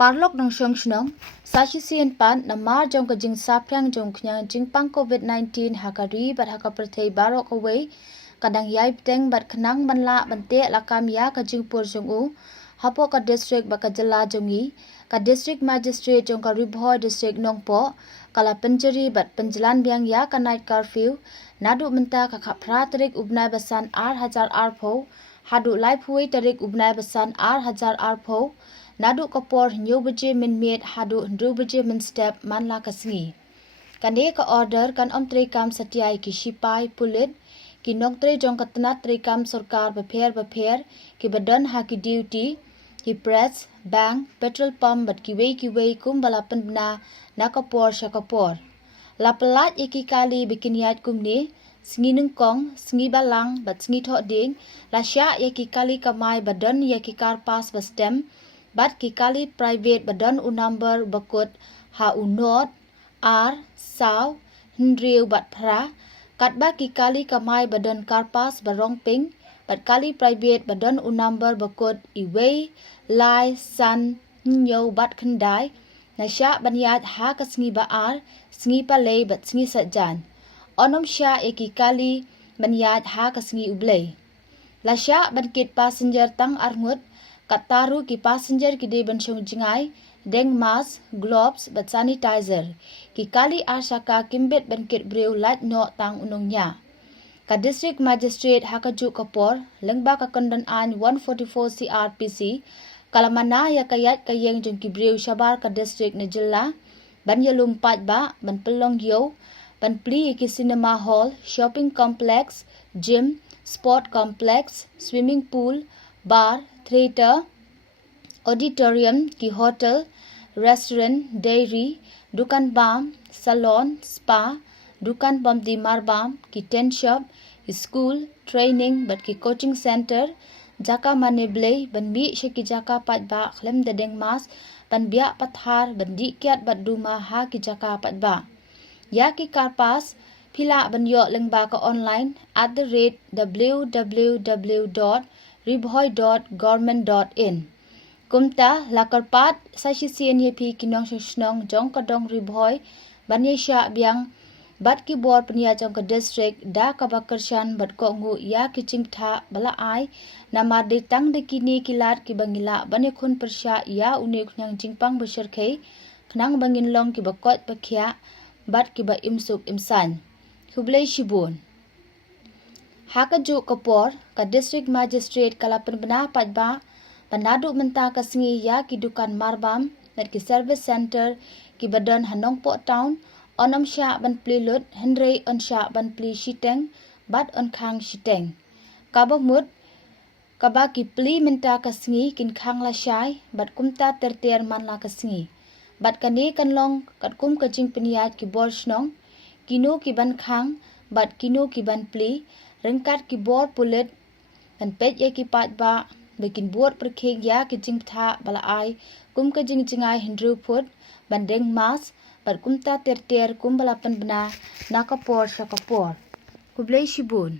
Parlok nang syong shnong, sashi sien pan na mar jong ka jing sapyang jong knyang jing pang COVID-19 hakari bat hakapertei barok away, kadang yai teng bat kenang banla bante lakam ya ka jing pur jong u, hapo ka district baka jela jongi, ka district magistrate jong ka Ribhoy district nongpo, kala penjeri bat penjelan biang ya ka night curfew, nadu menta ka kapra terik ubnai basan R1000 arpo, hadu live huay terik ubnai basan R1000 arpo, nadu kapor nyu beje min miet hadu ndu beje min step man la kasngi. Kane ka order kan om trikam satiai ki sipai pulit, ki nok tre jong katanat trikam sarkar bapher ki badan ha ki duty, ki press, bank, petrol pump bat ki wei kum balapan bna na kapor sya kapor. La pelat iki kali bikin yat kum ni, sengi nengkong, sengi balang, bat sengi thok ding, la sya yaki kali kamai badan yaki karpas bastem, bat ki kali private badan u number bakut ha u not, r, saw, hendriu bat pra, kat ba ki kali kamai badan karpas barong ping, bat kali private badan u number bakut iway, lai, san, nyo bat kendai, na sya banyat ha ka sengi ba r, sengi palay bat sengi satjan. Onom sya eki kali banyat ha ka sengi ublay. La sya bankit passenger tang arngut, kat taru ki passenger ki de bansyong jingai, deng mask, gloves, bat sanitizer. Ki kali arsaka kimbet bankit breu light no tang unongnya. Ka district magistrate hakaju kapor, lengba ka kondan an 144 CRPC, kalamana ya kayat kayeng jong ki breu syabar ka district na jilla, ban yalum pat ba, ban pelong yo, ban pli ki cinema hall, shopping complex, gym, sport complex, swimming pool, bar, theater, auditorium, ki hotel, restaurant, dairy, dukan balm, salon, spa, dukan bam di marbam, ki tent shop, ki school, training, bat ki coaching center, jaka maneblay, ban bi ki jaka pat ba, klem dadeng mas, ban biak pathar, ban dikyat bat duma ha ki jaka pat ba. Ya ki karpas, pila ban yok lengba ka online @www.ribhoy.government.in. Kumta lakarpat sashi sien yepi kinong shnong jong kadong Ribhoy ban yesha biang bat ki bor penia jong ka district da ka bakershan bat ko ngu ya ki chingtha bala ai nama de tang de kini kilat ki bangila ban khun persya ya unik nyang jingpang beserkhei knang bangin long ki bakot pakhya bat ki ba imsuk imsan. Hublay Shibun. Hakaju kapor ka district magistrate kalapan bena pat ba panadu menta ka sengi ya ki dukan marbam net ki service center ki badan hanongpo town onom sya ban plilut hendrei on sya ban pli shiteng bat on khang shiteng. Kabamut kaba ki pli menta ka sengi kin khang la syai bat kumta terter man la ka sengi. Bat kani kan long kat kum ka jing peniat ki bor snong kino ki ban khang bat kino ki ban pli rengkat ki bor pulit ban pet ye ki pat ba bikin buat perkheng ya ki jing tha bala ai kum ka jing jingai hendru put ban deng mas bat kumta terter kum bala pen bena nakapor syakapor. Kublay Shibun.